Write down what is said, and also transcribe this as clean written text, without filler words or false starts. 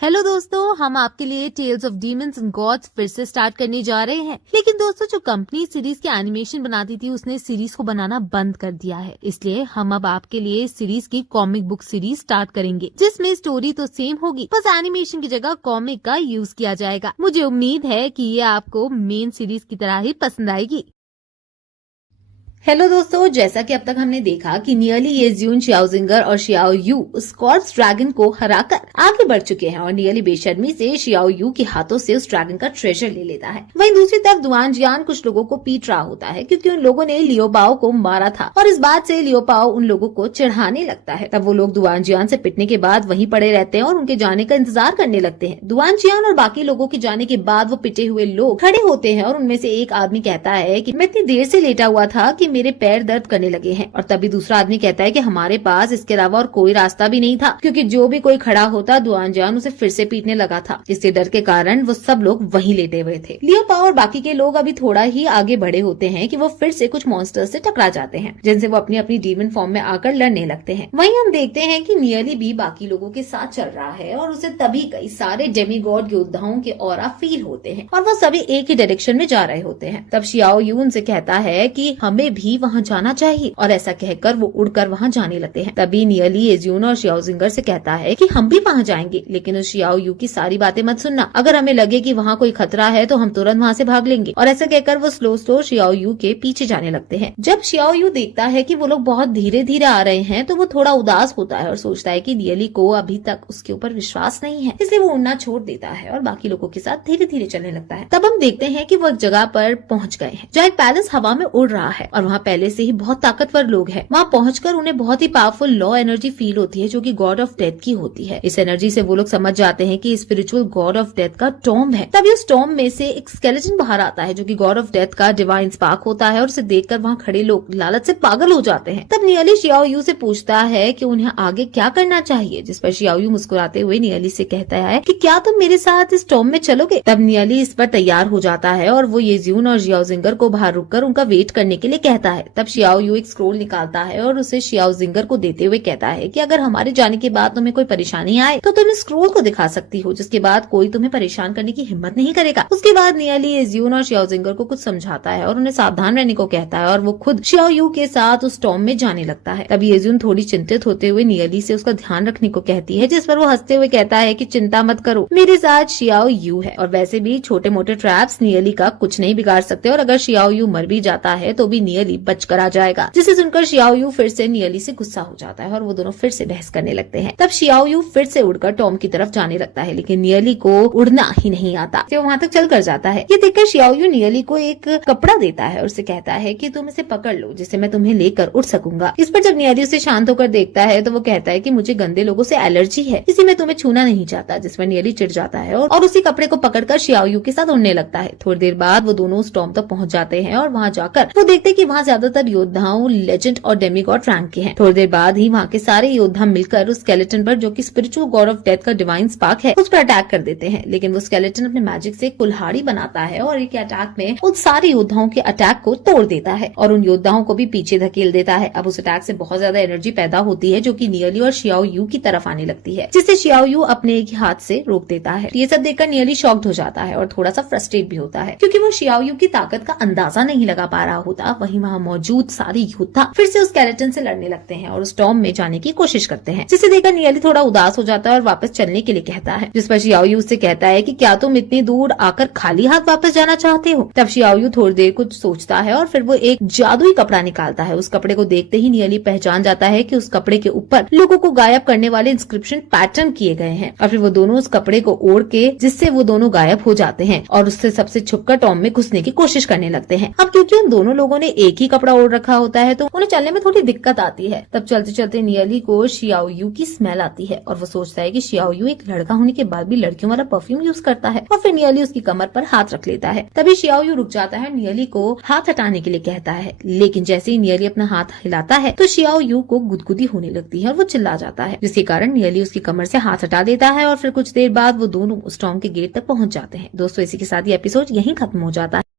Hello दोस्तों, हम आपके लिए tales of demons and gods फिर से स्टार्ट करने जा रहे हैं। लेकिन दोस्तों, जो कंपनी सीरीज के एनिमेशन बनाती थी उसने सीरीज को बनाना बंद कर दिया है। इसलिए हम अब आपके लिए सीरीज की कॉमिक बुक सीरीज स्टार्ट करेंगे, जिसमें स्टोरी तो सेम होगी, बस एनिमेशन की जगह कॉमिक का यूज किया जाएगा। मुझे उम्मीद है कि ये आपको मेन सीरीज की तरह ही पसंद आएगी। हेलो दोस्तों, जैसा कि अब तक हमने देखा कि नियरली येज्यून, शियाओजिंगर और शियाओ यू उस कॉर्प्स ड्रैगन को हराकर आगे बढ़ चुके हैं और नियरली बेशर्मी से शियाओ यू के हाथों से उस ड्रैगन का ट्रेजर ले लेता है। वहीं दूसरी तरफ दुआन जियान कुछ लोगों को पीट रहा होता है क्योंकि उन लोगों ने लियो बाओ को मारा था और इस बात से लियो बाओ उन लोगों को चिढ़ाने लगता है। तब वो लोग दुआन जियान से पिटने के बाद वहीं पड़े रहते हैं और उनके जाने का इंतजार करने लगते हैं। दुआन जियान और बाकी लोगों के जाने के बाद वो पिटे हुए लोग खड़े होते हैं और उनमें से एक आदमी कहता है कि मैं इतनी देर से लेटा हुआ था कि मेरे पैर दर्द करने लगे हैं। और तभी दूसरा आदमी कहता है कि हमारे पास इसके अलावा और कोई रास्ता भी नहीं था, क्योंकि जो भी कोई खड़ा होता दुआन जियान उसे फिर से पीटने लगा था। इससे डर के कारण वो सब लोग वहीं लेटे हुए थे। लियो पाओ और बाकी के लोग अभी थोड़ा ही आगे बढ़े होते हैं कि वो फिर से कुछ मॉन्स्टर्स से टकरा जाते हैं, जिनसे वो अपनी अपनी डीमन फॉर्म में आकर लड़ने लगते हैं। वहीं हम देखते हैं कि नियरली भी बाकी लोगों के साथ चल रहा है और उसे तभी कई सारे डेमीगॉड योद्धाओं के ऑरा फील होते हैं और वो सभी एक ही डायरेक्शन में जा रहे होते हैं। तब शियाओ यू उनसे कहता है कि हमें भी वहाँ जाना चाहिए और ऐसा कहकर वो उड़कर वहाँ जाने लगते हैं। तभी नियरली येज्यून और शियाओजिंगर से कहता है कि हम भी वहाँ जाएंगे, लेकिन उस शियाओ यू की सारी बातें मत सुनना। अगर हमें लगे कि वहाँ कोई खतरा है तो हम तुरंत वहाँ से भाग लेंगे। और ऐसा कहकर वो स्लो स्लो शियाओ यू के पीछे जाने लगते हैं। जब शियाओ यू देखता है कि वो लोग बहुत धीरे धीरे आ रहे हैं तो वो थोड़ा उदास होता है और सोचता है कि नियरली को अभी तक उसके ऊपर विश्वास नहीं है, इसलिए वो उड़ना छोड़ देता है और बाकी लोगों के साथ धीरे धीरे चलने लगता है। तब हम देखते हैं कि वो एक जगह पर पहुँच गए हैं जहाँ एक पैलेस हवा में उड़ रहा है और वहाँ पहले से ही बहुत ताकतवर लोग हैं। वहाँ पहुंचकर उन्हें बहुत ही पावरफुल लॉ एनर्जी फील होती है जो कि गॉड ऑफ डेथ की होती है। इस एनर्जी से वो लोग समझ जाते हैं कि स्पिरिचुअल गॉड ऑफ डेथ का टॉम्ब है। तभी उस टॉम्ब में से एक स्केलेटन बाहर आता है जो कि गॉड ऑफ डेथ का डिवाइन स्पार्क होता है और उसे देखकर वहाँ खड़े लोग लालच से पागल हो जाते हैं। तब नियरली शियाओ यू से पूछता है कि उन्हें आगे क्या करना चाहिए, जिस पर शियाओ यू मुस्कुराते हुए नियरली से कहता है कि क्या तुम मेरे साथ इस टॉम्ब में चलोगे। तब नियरली इस पर तैयार हो जाता है और वो येज्यून और शियाओजिंगर को बाहर रुककर उनका वेट करने के लिए कहता है। तब शियाओ यू एक स्क्रोल निकालता है और उसे शियाओजिंगर को देते हुए कहता है कि अगर हमारे जाने के बाद तुम्हें कोई परेशानी आए तो तुम इस स्क्रोल को दिखा सकती हो, जिसके बाद कोई तुम्हें परेशान करने की हिम्मत नहीं करेगा। उसके बाद नियरली येज्यून और शियाओजिंगर को कुछ समझाता है और उन्हें सावधान रहने को कहता है और वो खुद शियाओ यू के साथ उस टॉम्ब में जाने लगता है। तब येज्यून थोड़ी चिंतित होते हुए नियरली से उसका ध्यान रखने को कहती है, जिस पर वो हंसते हुए कहता है कि चिंता मत करो, मेरे साथ शियाओ यू है और वैसे भी छोटे मोटे ट्रैप्स नियरली का कुछ नहीं बिगाड़ सकते और अगर शियाओ यू मर भी जाता है तो भी नियरली बचकर आ जाएगा। जिसे सुनकर शियाओ यू फिर से नियरली से गुस्सा हो जाता है और वो दोनों फिर से बहस करने लगते हैं। तब शियाओ यू फिर से उड़कर टॉम की तरफ जाने लगता है, लेकिन नियरली को उड़ना ही नहीं आता, तो वहाँ तक चल कर जाता है। ये देखकर शियाओ यू नियरली को एक कपड़ा देता है और उसे कहता है कि तुम इसे पकड़ लो जिससे मैं तुम्हें लेकर उड़ सकूंगा। इस पर जब नियरली उसे शांत होकर देखता है तो वो कहता है कि मुझे गंदे लोगों से एलर्जी है, इसलिए मैं तुम्हें छूना नहीं चाहता, जिस पर नियरली चिढ़ जाता है और उसी कपड़े को पकड़कर शियाओ यू के साथ उड़ने लगता है। थोड़ी देर बाद वो दोनों उस टॉम तक पहुंच जाते हैं और वहाँ जाकर वो देखते हैं कि वहाँ ज्यादातर योद्धाओं लेजेंड और डेमीगॉड रैंक के हैं। थोड़ी देर बाद ही वहाँ के सारे योद्धा मिलकर उस स्केलेटन पर, जो कि स्पिरिचुअल गॉड ऑफ डेथ का डिवाइन स्पार्क है, उस पर अटैक कर देते हैं। लेकिन वो स्केलेटन अपने मैजिक से कुल्हाड़ी बनाता है और एक अटैक में उन सारे योद्धाओं के अटैक को तोड़ देता है और उन योद्धाओं को भी पीछे धकेल देता है। अब उस अटैक से बहुत ज्यादा एनर्जी पैदा होती है जो कि नियरली और शियाओ यू की तरफ आने लगती है, जिससे शियाओ यू अपने एक हाथ से रोक देता है। ये सब देखकर नियरली शॉक्ड हो जाता है और थोड़ा सा फ्रस्ट्रेट भी होता है क्योंकि वो शियाओ यू की ताकत का अंदाजा नहीं लगा पा रहा होता। वहीं वहाँ मौजूद सारे योद्धा फिर से उस स्केलेटन से लड़ने लगते हैं और उस टॉम्ब में जाने की कोशिश करते हैं, जिसे देखकर नियरली थोड़ा उदास हो जाता है और वापस चलने के लिए कहता है, जिस पर शियाओ यू उससे कहता है कि क्या तुम इतनी दूर आकर खाली हाथ वापस जाना चाहते हो। तब शियाओ यू थोड़ी देर कुछ सोचता है और फिर वो एक जादुई कपड़ा निकालता है। उस कपड़े को देखते ही नियरली पहचान जाता है कि उस कपड़े के ऊपर लोगों को गायब करने वाले इंस्क्रिप्शन पैटर्न किए गए हैं और फिर वो दोनों उस कपड़े को ओढ़ के, जिससे वो दोनों गायब हो जाते हैं और उससे सबसे छुपकर टॉम्ब में घुसने की कोशिश करने लगते हैं। अब क्योंकि उन दोनों लोगों ने एक ही कपड़ा ओढ़ रखा होता है तो उन्हें चलने में थोड़ी दिक्कत आती है। तब चलते चलते नियरली को शियाओ यू की स्मेल आती है और वो सोचता है कि शियाओ यू एक लड़का होने के बाद भी लड़कियों वाला परफ्यूम यूज करता है और फिर नियरली उसकी कमर पर हाथ रख लेता है। तभी शियाओ यू रुक जाता है, नियरली को हाथ हटाने के लिए कहता है, लेकिन जैसे ही नियरली अपना हाथ हिलाता है तो शियाओ यू को गुदगुदी होने लगती है और वो चिल्ला जाता है, जिसके कारण नियरली उसकी कमर से हाथ हटा देता है और फिर कुछ देर बाद वो दोनों उस टॉम्ब के गेट तक पहुंच जाते हैं। दोस्तों, इसी के साथ ये एपिसोड यहीं खत्म हो जाता है।